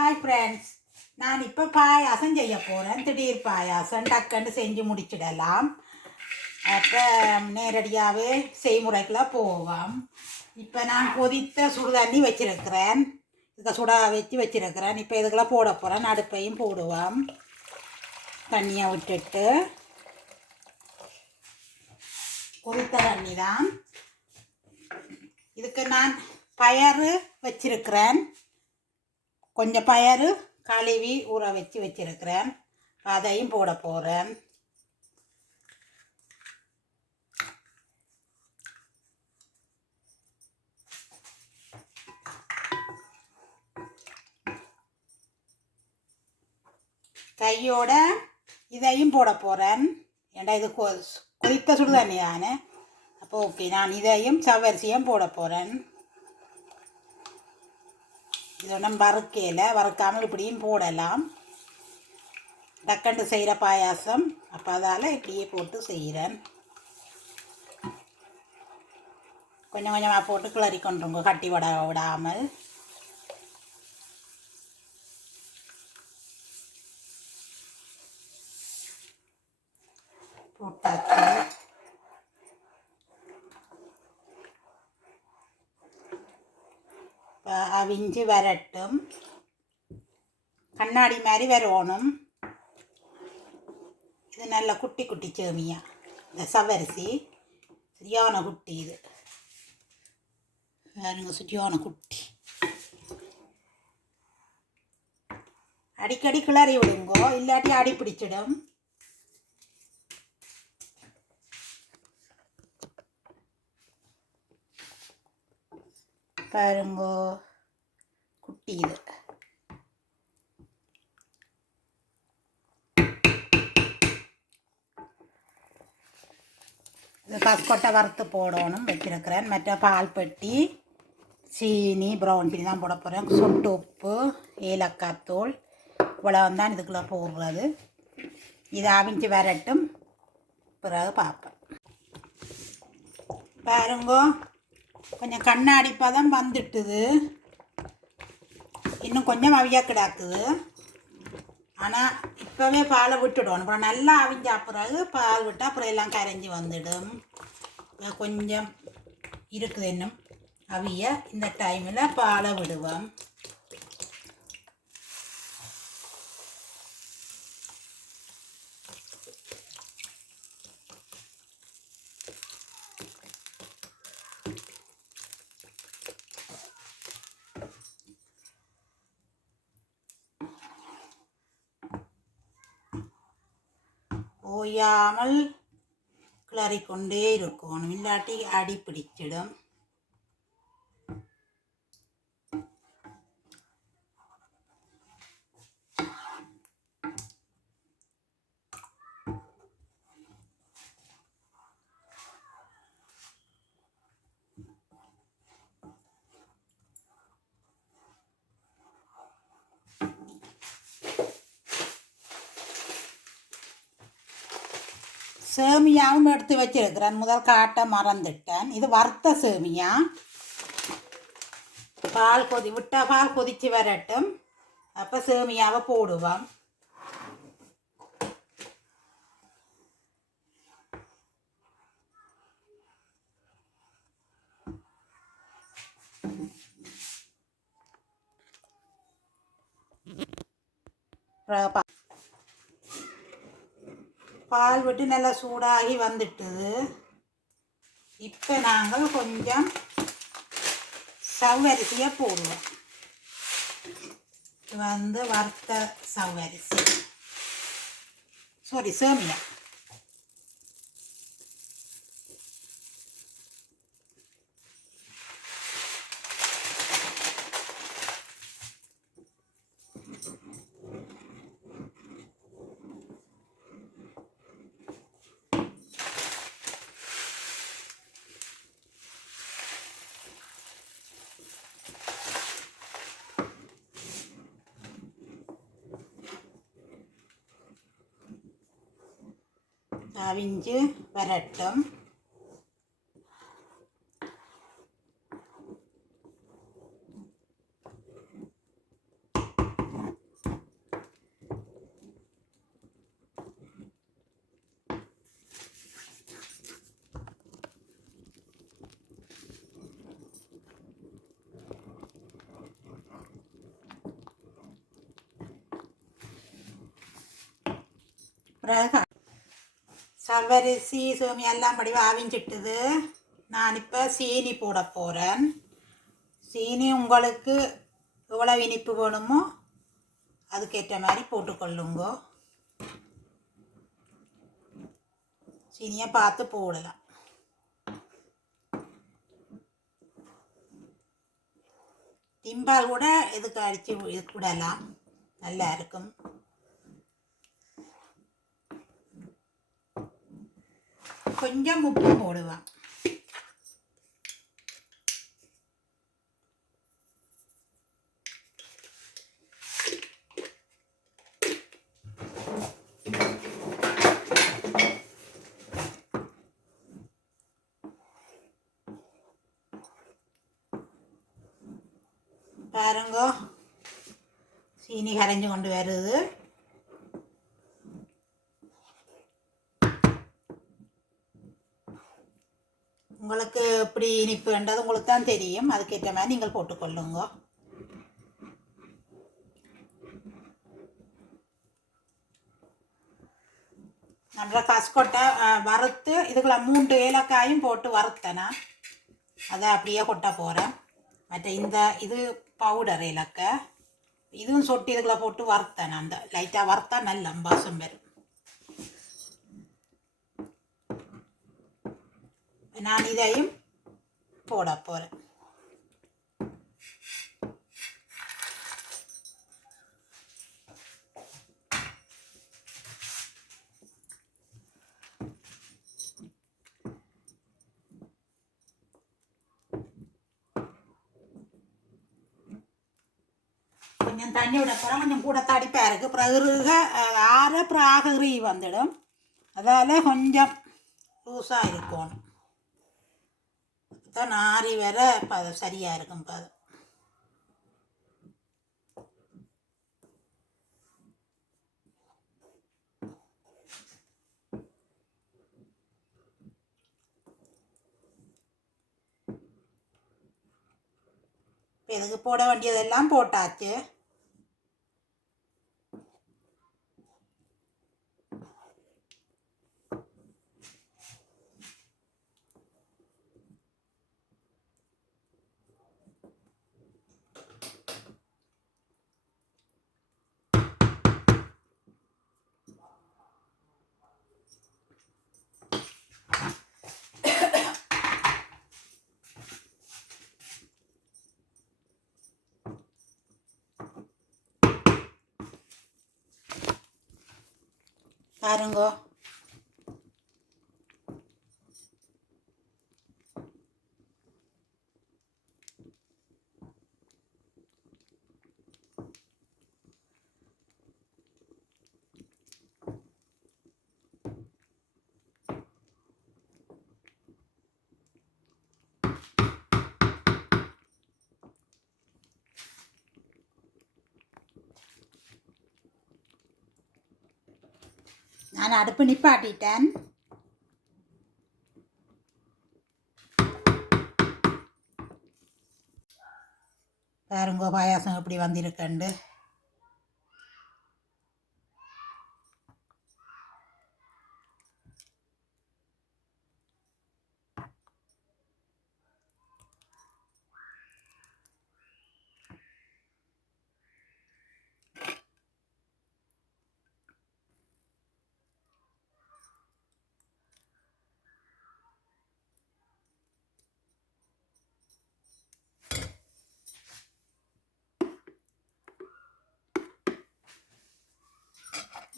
Hi friends நான் இப்போ பாயாசம் செய்ய போகிறேன் திடீர் பாயாசம் டக்குன்னு செஞ்சு முடிச்சிடலாம். அப்போ நேரடியாகவே செய்முறைக்குள்ள போவோம். இப்போ நான் கொதித்த சுடுதண்ணி வச்சுருக்கிறேன். இதுக்கு சுடா வச்சு வச்சுருக்கிறேன். இப்போ இதுக்கெல்லாம் போட போகிறேன் அடுப்பையும் போடுவோம். தண்ணியை விட்டுட்டு. கொதித்த தண்ணி தான் இதுக்கு நான் பயறு வச்சிருக்கிறேன். கொஞ்சம் பயறு கழுவி ஊற வச்சு வச்சிருக்கிறேன். அதையும் போட போகிறேன் கையோட இதையும் போட போகிறேன் ஏண்டா இது கொ கொதித்த சுடு தண்ணி தானே அப்போ ஓகே நான் இதையும் சவரிசியும் போட போகிறேன் இது ஒன்றும் வறுக்கையில் வறுக்காமல் இப்படியும் போடலாம். டக்கண்டு செய்கிற பாயாசம். அப்போ அதால் இப்படியே போட்டு செய்கிறேன் கொஞ்சம் கொஞ்சமாக போட்டு கிளறி கொண்டுருங்க கட்டி விட விடாமல். போட்டாச்சு இப்போ அவிஞ்சு வரட்டும். கண்ணாடி மாதிரி வரணும். இது நல்ல குட்டி குட்டி சேமியா. இந்த சவரிசி. சரியான குட்டி இது. பாருங்க சரியான குட்டி. அடிக்கடி கிளறி விடுங்கோ. இல்லாட்டி அடி பிடிச்சிடும். பாருங்கோ. குட்டி இது இது கஸ்கொட்டை வறுத்து போடணும் வச்சிருக்கிறேன் மற்ற பால் பெட்டி சீனி ப்ரௌன் சீனி தான் போட போகிறேன் சொட்டு உப்பு ஏலக்காய் தூள் இவ்வளோ தான் இதுக்குள்ளே போடுறது இதை அவிஞ்சு வரட்டும் பிறகு பார்ப்பேன் பாருங்கோ கொஞ்சம் கண்ணாடி பதம் வந்துட்டுது இன்னும் கொஞ்சம் அவியா கிடாக்குது ஆனால் இப்போவே பாலை விட்டுடணும் அப்புறம் நல்லா அவிஞ்ச பிறகு பால் விட்டு அப்புறம் எல்லாம் கரைஞ்சி வந்துடும். கொஞ்சம் இருக்குது இன்னும். அவிய இந்த டைமில் பாலை விடுவோம். ஓயாமல் கிளறிக்கொண்டே இருக்கணும். இல்லாட்டி அடி பிடிச்சிடும். சேமியாவும் எடுத்து வச்சிருக்கிறேன் முதல் காட்ட மறந்துட்டேன் இது வறுத்த சேமியா பால் கொதி விட்டா பால் கொதிச்சு வரட்டும் அப்போ சேமியாவை போடுவோம் அப்புறம் பால் விட்டு நல்லா சூடாகி வந்துட்டுது இப்போ நாங்கள் கொஞ்சம் சவ்வரிசியை போடுவோம் இது வந்து வறுத்த சவ்வரிசி சாரி சேமியா அவிஞ்சு வரட்டும் பிறகு சவரிசி சோமி எல்லாம் படி ஆவிஞ்சிட்டுது நான் இப்போ சீனி போட போகிறேன் சீனி உங்களுக்கு எவ்வளவு இனிப்பு வேணுமோ அதுக்கேற்ற மாதிரி போட்டுக்கொள்ளுங்க. சீனியை பார்த்து போடலாம். திம்பால் கூட இதுக்கு அடித்து விடலாம் நல்லா இருக்கும். கொஞ்சம் உப்பு போடுவேன். பாருங்க. சீனி கரைஞ்சு கொண்டு வருது. உங்களுக்கு எப்படி இனிப்பு வேண்டது உங்களுக்கு தான் தெரியும். அதுக்கேற்ற மாதிரி நீங்கள் போட்டுக்கொள்ளுங்க. நல்லா கஸ்கொட்டை வறுத்து இதுக்குள்ள மூன்று ஏலக்காயும் போட்டு வறுத்தேனா அதை அப்படியே கொட்ட போகிறேன் மற்ற இந்த இது பவுடர் ஏலக்காய் இதுவும் சொட்டி இதுக்குள்ள போட்டு வறுத்தேன் அந்த லைட்டாக வறுத்தா நல்ல வாசம் வரும். நான் இதையும் போட போகிறேன் கொஞ்சம் தண்ணி விட போகிறோம் கொஞ்சம் கூட தடிப்பாக இருக்குது பிறகு ஆற பிறகு வந்துடும். அதால் கொஞ்சம் லூஸாக இருக்கணும். தான் ஆறி வர பதம் சரியாக இருக்கும் பதம் இப்ப இதுக்கு போட வேண்டியதெல்லாம் போட்டாச்சு. பாருங்கோ நான் அடுப்பு நிப்பாட்டிட்டேன். பாருங்கோ பாயாசம் எப்படி வந்திருக்கண்டு.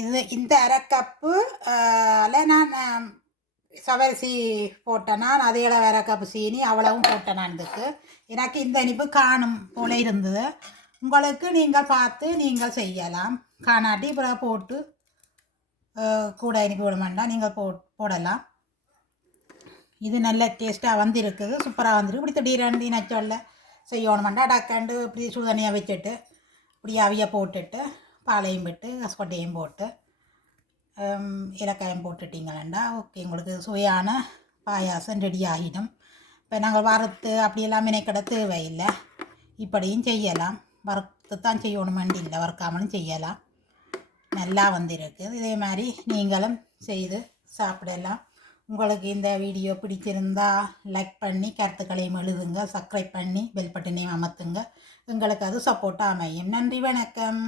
இது இந்த அரைக்கப்பு நான் சவரிசி போட்டேன். நான் அதே அளவு கப்பு சீனி அவ்வளவும் போட்டேன் நான் இதுக்கு. எனக்கு இந்த இனிப்பு காணும் போல இருந்தது. உங்களுக்கு நீங்கள் பார்த்து நீங்கள் செய்யலாம். காணாட்டி பிறகு போட்டு கூட இனிப்பு விட வேண்டாம். நீங்கள் போ போடலாம். இது நல்ல டேஸ்ட்டாக வந்திருக்குது. சூப்பராக வந்திருக்கு. இப்படி திடீரெண்டு நச்சொல்ல செய்யணுமெண்டா. டக்காண்டு இப்படி சுடுதண்ணியாக வச்சுட்டு இப்படி அவிய போட்டுட்டு பாலையும் விட்டு கசக்கொட்டையும் போட்டு இலக்காயம் போட்டுட்டிங்களேண்டா. ஓகே உங்களுக்கு சுவையான பாயாசம் ரெடி ஆகிடும். இப்போ நாங்கள் வறுத்து அப்படியெல்லாம் மெனக்கிட தேவையில்லை. இப்படியும் செய்யலாம். வறுத்து தான் செய்யணுமெண்டு இல்லை வறுக்காமலும் செய்யலாம். நல்லா வந்திருக்கு. இதே மாதிரி நீங்களும் செய்து சாப்பிடலாம். உங்களுக்கு இந்த வீடியோ பிடிச்சிருந்தா லைக் பண்ணி கருத்துக்களையும் எழுதுங்க. சப்ஸ்கிரைப் பண்ணி பெல் பட்டனையும் அமர்த்துங்க. எங்களுக்கு அது சப்போர்ட்டாக அமையும். நன்றி வணக்கம்.